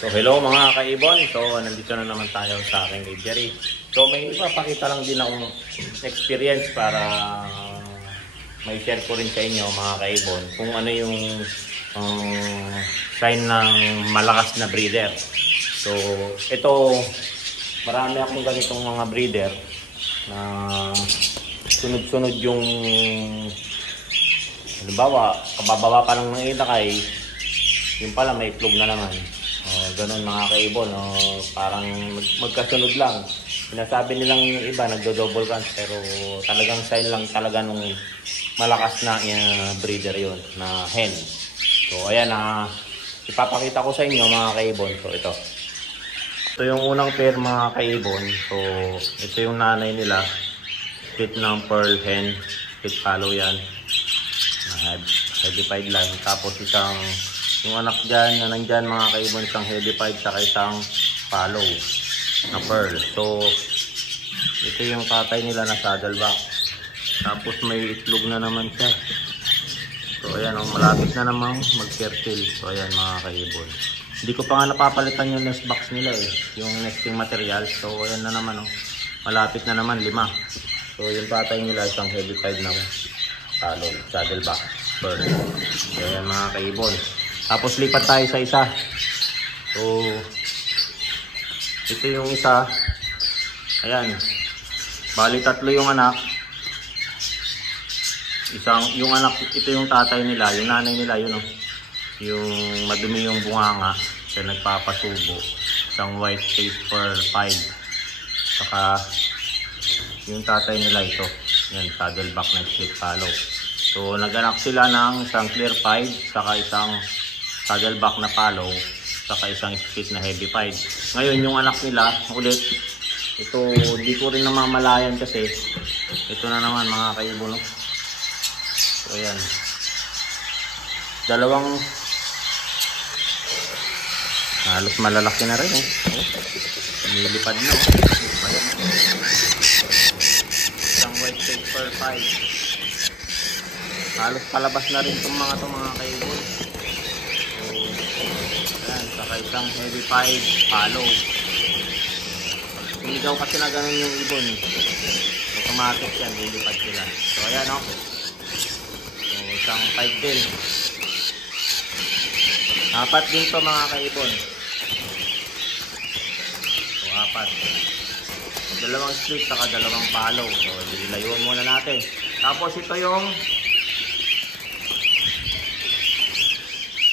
So hello mga kaibon, so nandito na naman tayo sa aking aviary. So may ipapakita lang din akong experience para may share ko rin sa inyo mga kaibon kung ano yung sign ng malakas na breeder. So ito, marami akong ganitong mga breeder na sunod-sunod yung halimbawa, kabababa pa lang ng itakay, yung pala may itlog na naman. Ganun mga kaibon, parang magkasunod lang. Sinasabi nilang yung iba nagdo-double runs, pero talagang sign lang talaga nung malakas na breeder yun na hen. So ayan, ipapakita ko sa inyo mga kaibon. So ito yung unang pair mga kaibon. So ito yung nanay nila, split ng pearl hen, split follow yan, heavy-pied line. Tapos yung anak dyan na nandyan mga kaibon, isang heavy-pied saka isang follow na pearl. So ito yung tatay nila na saddleback. Tapos may itlog na naman siya. So ayan, malapit na namang mag-fertile. So ayan mga kaibon, hindi ko pa nga napapalitan yung nest box nila yung nesting material. So ayan na naman, malapit na naman 5. So yung tatay nila isang heavy-pied na follow, saddleback, pearl. So ayan mga kaibon. Tapos lipat tayo sa isa. So ito yung isa. Ayan, bali 3 yung anak. Yung anak, ito yung tatay nila, yung nanay nila, yun yung madumi yung bunganga, siya nagpapasubo. Isang white face pearl 5. Saka yung tatay nila ito, yan, saddleback na split follow. So naganak sila ng isang clear 5, saka isang saddleback na follow, saka isang split na heavy-pied. Ngayon yung anak nila ulit, ito di ko rin namamalayan kasi ito na naman mga kaibon. So ayan, dalawang halos malalaki na rin nilipad na ayan. Isang white face pearl 5, halos palabas na rin itong mga kaibon. Saka isang heavy-pied follow. Hindi daw kasi na ganun yung ibon, automatic yan, lilipad sila. So ayan so, isang 5 din. 4 din to mga kaibon. So 4, dalawang split saka dalawang follow. So lilayuan muna natin. Tapos ito yung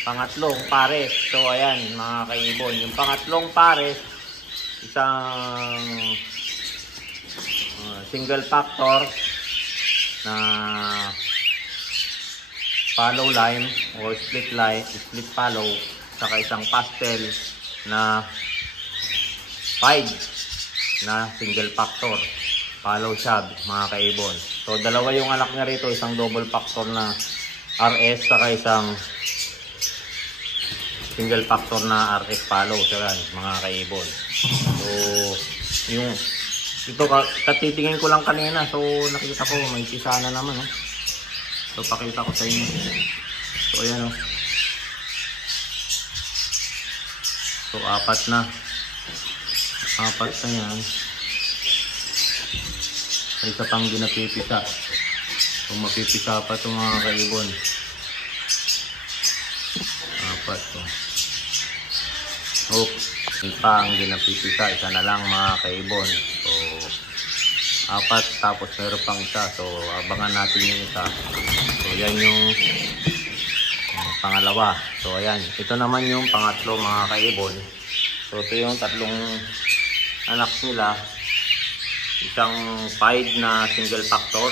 pangatlong pares. So ayan mga kaibon, yung pangatlong pares, isang single factor na follow line or split split follow, saka isang pastel na 5 na single factor follow siya mga kaibon. So dalawa yung anak niya rito, isang double factor na RS saka isang single factor na RS follow. So yan mga kaibon. So yung ito katitingin ko lang kanina, so nakita ko may pisa na naman So pakita ko sa inyo. So ayan So 4 na yan. May isa pang ginapipisa. So mapipisa pa ito mga kaibon. 4 to. Pa ang ginapipisa, isa na lang mga kaibon. So 4, tapos meron pang isa. So abangan natin yung isa. So yan yung pangalawa. So ayan, ito naman yung pangatlo mga kaibon. So ito yung 3 anak nila, isang 5 na single factor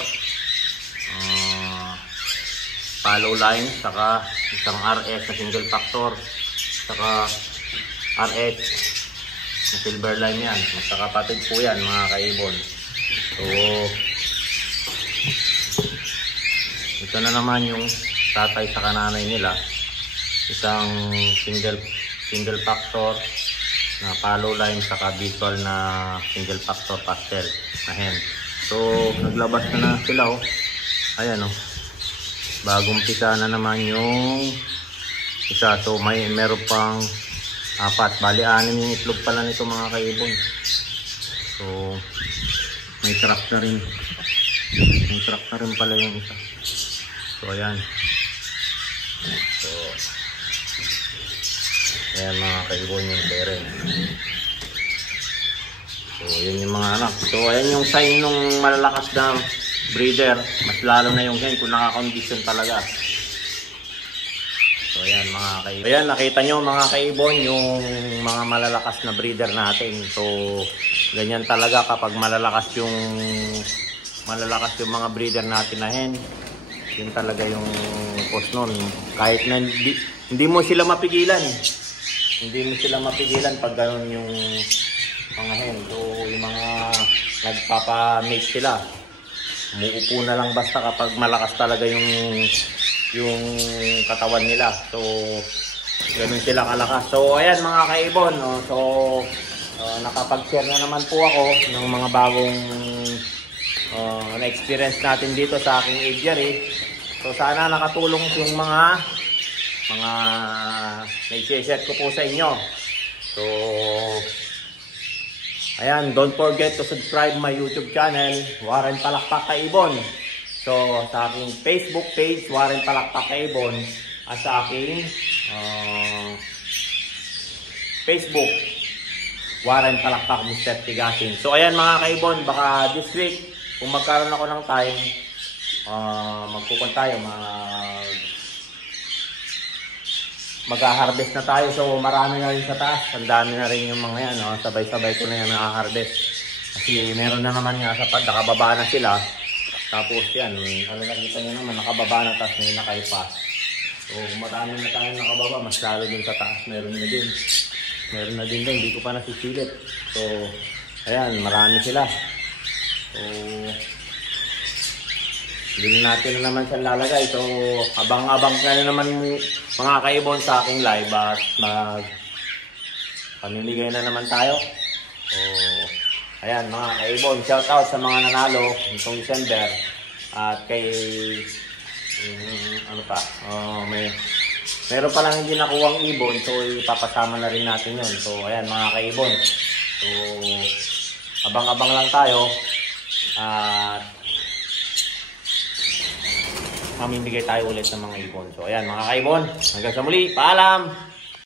follow line, saka isang RS na single factor, saka RS na silver line yan. Magkakapatid po yan mga kaibon. So ito na naman yung tatay sa nanay nila, isang single factor na follow line, saka visual na single factor pastel na hen. So naglabas na sila ayan bagong pisa na naman yung isa. So meron pang 4. Bali 6 yung itlog pala nito mga kaibon. So may crack na rin. May crack na rin pala yung isa. So ayan. So ayan mga kaibon yung parent. So yun yung mga anak. So ayan yung sign nung malalakas na breeder. Mas lalo na yung hen kung naka-condition talaga. So ayan mga kaibon. Ayan nakita nyo mga kaibon yung mga malalakas na breeder natin. So ganyan talaga kapag malalakas yung mga breeder natin na hen. Yun talaga yung post nun. Kahit na hindi mo sila mapigilan. Hindi mo sila mapigilan pag gano'n yung mga hen. So yung mga nagpapamate sila. Umuupo na lang basta kapag malakas talaga yung katawan nila. So ganun sila kalakas. So ayan mga kaibon, no? So nakapag-share na naman po ako ng mga bagong na-experience natin dito sa aking aviary. So sana nakatulong yung mga na-share ko po sa inyo. So ayan, don't forget to subscribe my YouTube channel, Warren Palakpak Kaibon. So sa aking Facebook page, Warren Palakpak Kaibon, at sa aking Facebook, Warren Palakpak Mr. Tigasin. So ayan mga kaibon, baka this week kung magkaroon ako ng time, magpupun tayo, mag-harvest na tayo. So marami na rin sa taas, ang dami na rin yung mga yan, sabay-sabay ko na yan na-harvest. Kasi meron na naman nga sa nakababa na sila. Tapos yan, nakikita nyo naman, nakababa na, tapos may nakaipas. So marami na tayo nakababa, mas lalo din sa taas, meron na din. Meron na din din, hindi ko pa nasisilip. So ayan, marami sila. So hindi natin na naman siya lalagay. So abang-abang ka na naman mga kaibon sa aking live at pamimigay na naman tayo. So ayan mga kaibon, shout out sa mga nanalo itong December. At kay ano pa, meron pa lang hindi nakuwang ibon. So ipapasama na rin natin yun. So ayan mga kaibon, so abang-abang lang tayo. At mamimigay tayo ulit ng mga ibon. So ayan mga kaibon, hanggang sa muli, paalam!